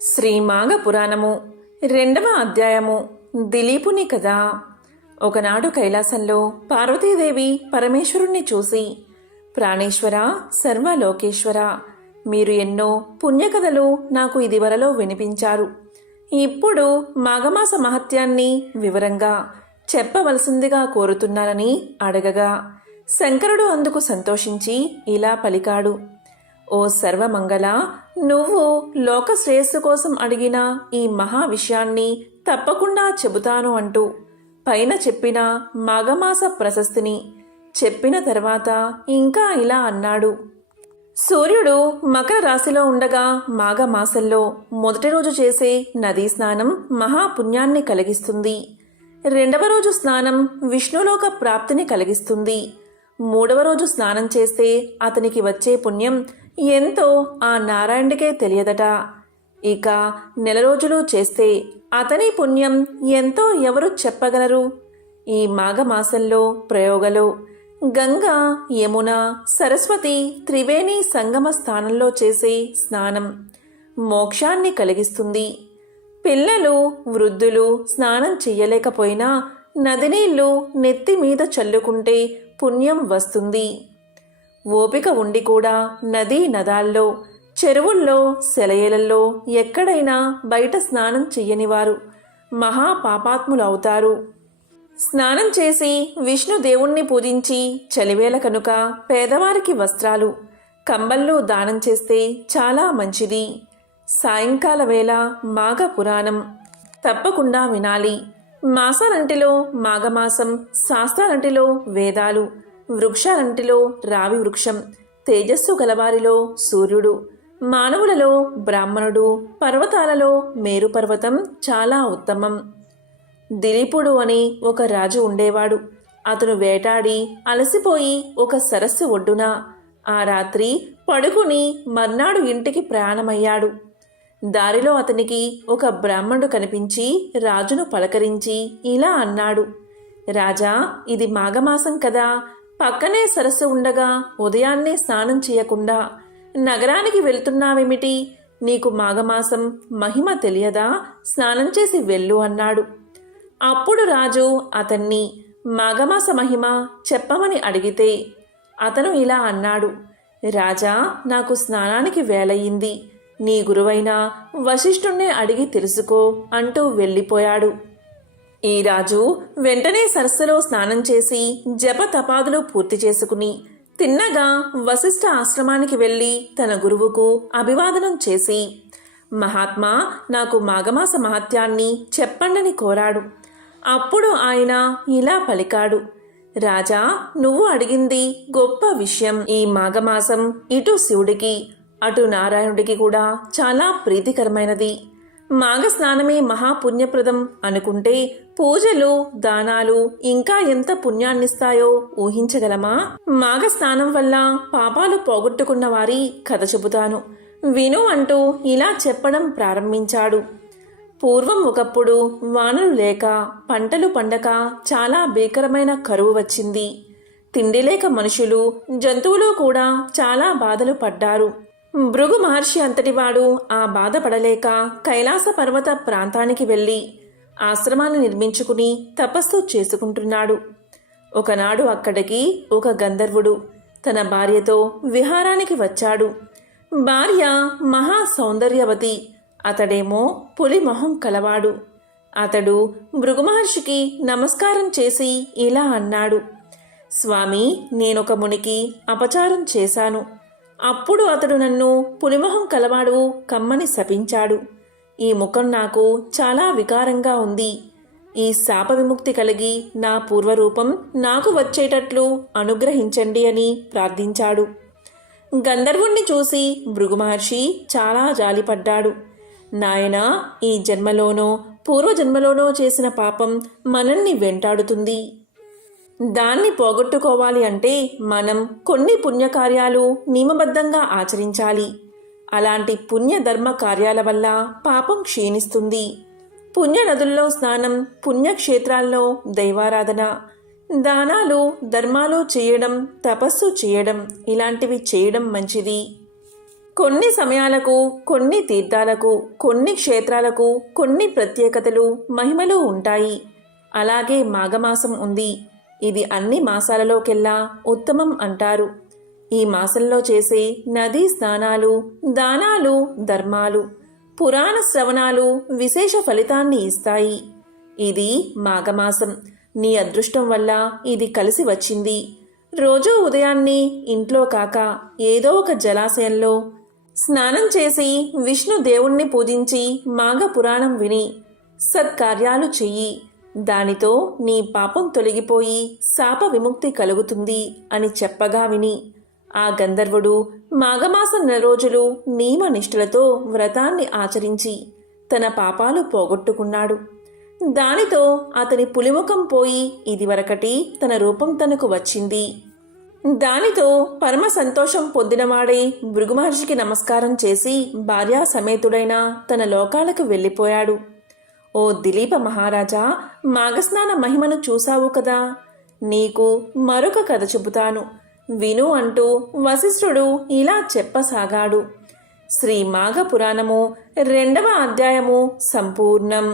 శ్రీ మాఘ పురాణము 2వ అధ్యాయము దిలీపుని కథ. ఒకనాడు కైలాసంలో పార్వతీదేవి పరమేశ్వరుణ్ణి చూసి, ప్రాణేశ్వర, సర్వలోకేశ్వర, మీరు ఎన్నో పుణ్యకథలు నాకు ఇదివరలో వినిపించారు. ఇప్పుడు మాఘమాస మహత్యాన్ని వివరంగా చెప్పవలసిందిగా కోరుతున్నానని అడగగా, శంకరుడు అందుకు సంతోషించి ఇలా పలికాడు. ఓ సర్వమంగళ, నువ్వు లోక శ్రేయస్సు కోసం అడిగిన ఈ మహా విషయాన్ని తప్పకుండా చెబుతాను అంటూ పైన చెప్పిన మాఘమాస ప్రశస్తిని చెప్పిన తర్వాత ఇంకా ఇలా అన్నాడు. సూర్యుడు మకర రాశిలో ఉండగా మాఘమాసంలో మొదటి రోజు చేసే నదీ స్నానం మహాపుణ్యాన్ని కలిగిస్తుంది. 2వ రోజు స్నానం విష్ణులోక ప్రాప్తిని కలిగిస్తుంది. 3వ రోజు స్నానం చేస్తే అతనికి వచ్చే పుణ్యం ఎంతో ఆ నారాయణుడికే తెలియదట. ఇక 1 రోజులు చేస్తే అతని పుణ్యం ఎంతో ఎవరు చెప్పగలరు? ఈ మాఘమాసంలో ప్రయోగలో గంగా, యమున, సరస్వతి త్రివేణి సంగమ స్థానంలో చేసే స్నానం మోక్షాన్ని కలిగిస్తుంది. పిల్లలు, వృద్ధులు స్నానం చెయ్యలేకపోయినా నది నీళ్లు నెత్తి మీద చల్లుకుంటే పుణ్యం వస్తుంది. ఓపిక ఉండి కూడా నదీ నదాల్లో, చెరువుల్లో, సెలయేలల్లో ఎక్కడైనా బయట స్నానం చెయ్యనివారు మహాపాపాత్ములవుతారు. స్నానం చేసి విష్ణుదేవుణ్ణి పూజించి చలివేల కనుక పేదవారికి వస్త్రాలు, కంబళ్ళు దానం చేస్తే చాలా మంచిది. సాయంకాల వేళ మాఘ పురాణం తప్పకుండా వినాలి. మాసాలంటిలో మాఘమాసం, శాస్త్రాలంటిలో వేదాలు, వృక్షాలంటిలో రావి వృక్షం, తేజస్సు గలవారిలో సూర్యుడు, మానవులలో బ్రాహ్మణుడు, పర్వతాలలో మేరు పర్వతం చాలా ఉత్తమం. దిలీపుడు అని ఒక రాజు ఉండేవాడు. అతను వేటాడి అలసిపోయి ఒక సరస్సు ఒడ్డున ఆ రాత్రి పడుకుని మర్నాడు ఇంటికి ప్రయాణమయ్యాడు. దారిలో అతనికి ఒక బ్రాహ్మణుడు కనిపించి రాజును పలకరించి ఇలా అన్నాడు. రాజా, ఇది మాఘమాసం కదా, పక్కనే సరస్సు ఉండగా ఉదయాన్నే స్నానం చేయకుండా నగరానికి వెళ్తున్నావేమిటి? నీకు మాఘమాసం మహిమ తెలియదా? స్నానం చేసి వెళ్ళు అన్నాడు. అప్పుడు రాజు అతన్ని మాఘమాస మహిమ చెప్పమని అడిగితే అతను ఇలా అన్నాడు. రాజా, నాకు స్నానానికి వేళయింది. నీ గురువైన వశిష్ఠుణ్ణే అడిగి తెలుసుకో అంటూ వెళ్ళిపోయాడు. ఈ రాజు వెంటనే సరస్సులో స్నానం చేసి జప తపాదులు పూర్తి చేసుకుని తిన్నగా వశిష్ఠ ఆశ్రమానికి వెళ్ళి తన గురువుకు అభివాదనం చేసి, మహాత్మా, నాకు మాఘమాస మహత్యాన్ని చెప్పండని కోరాడు. అప్పుడు ఆయన ఇలా పలికాడు. రాజా, నువ్వు అడిగింది గొప్ప విషయం. ఈ మాఘమాసం ఇటు శివుడికి అటు నారాయణుడికి కూడా చాలా ప్రీతికరమైనది. మాఘ స్నానమే మహాపుణ్యప్రదం అనుకుంటే పూజలు, దానాలు ఇంకా ఎంత పుణ్యాన్నిస్తాయో ఊహించగలమా? మాఘ స్నానం వల్ల పాపాలు పోగొట్టుకున్న వారి కథ చెబుతాను, విను అంటూ ఇలా చెప్పడం ప్రారంభించాడు. పూర్వం ఒకప్పుడు వానలు లేక పంటలు పండక చాలా భీకరమైన కరువు వచ్చింది. తిండి లేక మనుషులు, జంతువులు కూడా చాలా బాధలు పడ్డారు. భృగు మహర్షి అంతటివాడు ఆ బాధపడలేక కైలాస పర్వత ప్రాంతానికి వెళ్ళి ఆశ్రమాన్ని నిర్మించుకుని తపస్సు చేసుకుంటున్నాడు. ఒకనాడు అక్కడికి ఒక గంధర్వుడు తన భార్యతో విహారానికి వచ్చాడు. భార్య మహా సౌందర్యవతి, అతడేమో పులి మొహం కలవాడు. అతడు భృగు మహర్షికి నమస్కారం చేసి ఇలా అన్నాడు. స్వామి, నేనొక మునికి అపచారం చేశాను. అప్పుడు అతడు నన్ను పులిమొహం కలవాడు కమ్మని శపించాడు. ఈ ముఖం నాకు చాలా వికారంగా ఉంది. ఈ శాప విముక్తి కలిగి నా పూర్వరూపం నాకు వచ్చేటట్లు అనుగ్రహించండి అని ప్రార్థించాడు. గంధర్వుణ్ణి చూసి భృగు మహర్షి చాలా జాలిపడ్డాడు. నాయనా, ఈ జన్మలోనో పూర్వజన్మలోనో చేసిన పాపం మనల్ని వెంటాడుతుంది. దాన్ని పోగొట్టుకోవాలి అంటే మనం కొన్ని పుణ్యకార్యాలు నియమబద్ధంగా ఆచరించాలి. అలాంటి పుణ్యధర్మ కార్యాల వల్ల పాపం క్షీణిస్తుంది. పుణ్య నదుల్లో స్నానం, పుణ్యక్షేత్రాల్లో దైవారాధన, దానాలు, ధర్మాలు చేయడం, తపస్సు చేయడం ఇలాంటివి చేయడం మంచిది. కొన్ని సమయాలకు, కొన్ని తీర్థాలకు, కొన్ని క్షేత్రాలకు కొన్ని ప్రత్యేకతలు, మహిమలు ఉంటాయి. అలాగే మాఘమాసం ఉంది. ఇది అన్ని మాసాలలోకెల్లా ఉత్తమం అంటారు. ఈ మాసంలో చేసే నదీ స్నానాలు, దానాలు, ధర్మాలు, పురాణ శ్రవణాలు విశేష ఫలితాన్ని ఇస్తాయి. ఇది మాఘమాసం. నీ అదృష్టం వల్ల ఇది కలిసి వచ్చింది. రోజూ ఉదయాన్నే ఇంట్లో కాక ఏదో ఒక జలాశయంలో స్నానం చేసి విష్ణు దేవుణ్ణి పూజించి మాఘ పురాణం విని సత్కార్యాలు చెయ్యి. దానితో నీ పాపం తొలగిపోయి శాప విముక్తి కలుగుతుంది అని చెప్పగా విని ఆ గంధర్వుడు మాఘమాసం 4 రోజులు నియమనిష్ఠులతో వ్రతాన్ని ఆచరించి తన పాపాలు పోగొట్టుకున్నాడు. దానితో అతని పులిముఖం పోయి ఇదివరకటి తన రూపం తనకు వచ్చింది. దానితో పరమ సంతోషం పొందినవాడే భృగు మహర్షికి నమస్కారం చేసి భార్యా సమేతుడైన తన లోకాలకు వెళ్ళిపోయాడు. ఓ దిలీప మహారాజా, మాఘస్నాన మహిమను చూశావు కదా. నీకు మరొక కథ చెబుతాను, విను అంటూ వశిష్ఠుడు ఇలా చెప్పసాగాడు. శ్రీ మాఘ పురాణము 2వ అధ్యాయము సంపూర్ణం.